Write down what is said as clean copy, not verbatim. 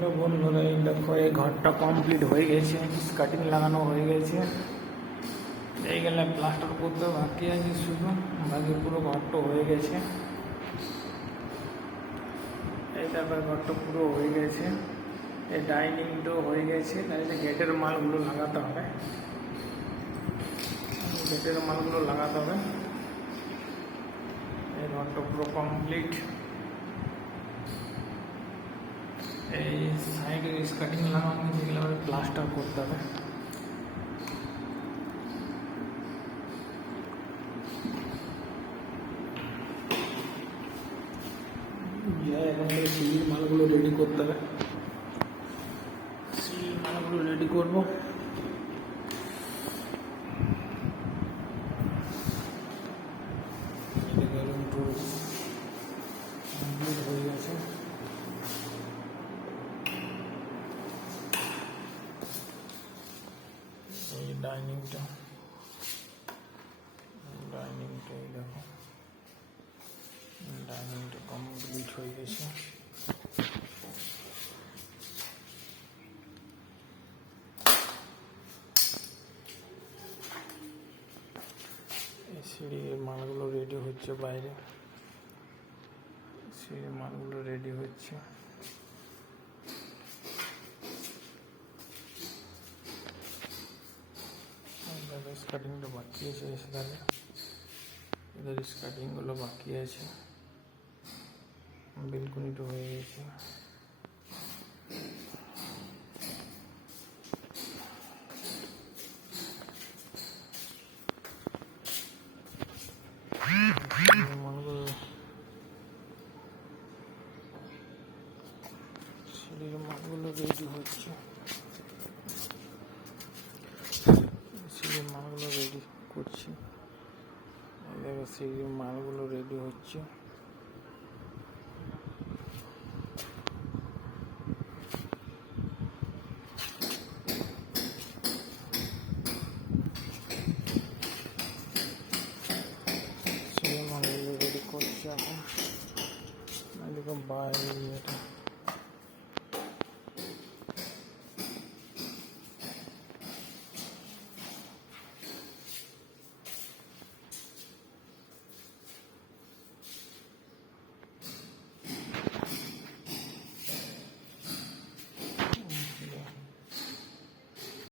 হ্যালো বন্ধুরা, এই দেখো এই ঘরটা কমপ্লিট হয়ে গেছে, কাটিং লাগানো হয়ে গেছে। এই গেলে প্লাস্টার করতে বাকি আছে শুধু, বাকি পুরো ঘরটা হয়ে গেছে। এই দেখো ঘরটা পুরো হয়ে গেছে, এই ডাইনিংটাও হয়ে গেছে। তাহলে গেটের মালগুলো লাগাতে হবে, গেটের মালগুলো লাগাতে হবে। এই ঘরটা পুরো কমপ্লিট। এই সাইডে স্কার্টিং লাগানো, যেগুলো প্লাস্টার করতে হবে। এখন থেকে সিলির মালগুলো রেডি করতে হবে, সিলির মালগুলো রেডি করবো। কমপ্লিট হয়ে গেছে। এই ডাইনিংটা এই দেখো, ডাইনিংটা কমপ্লিট হয়ে গেছে। সিঁড়ির মালগুলো রেডি হচ্ছে, বাইরে সিঁড়ির মালগুলো রেডি হচ্ছে। স্কার্টিংটা বাকি আছে, সেখানে এদের স্কার্টিংগুলো বাকি আছে। বেলকুনিটা হয়ে গেছে। সিঁড়ির মালগুলো রেডি হচ্ছে, সিঁড়ির মালগুলো রেডি করছি। দেখো সিঁড়ির মালগুলো রেডি হচ্ছে।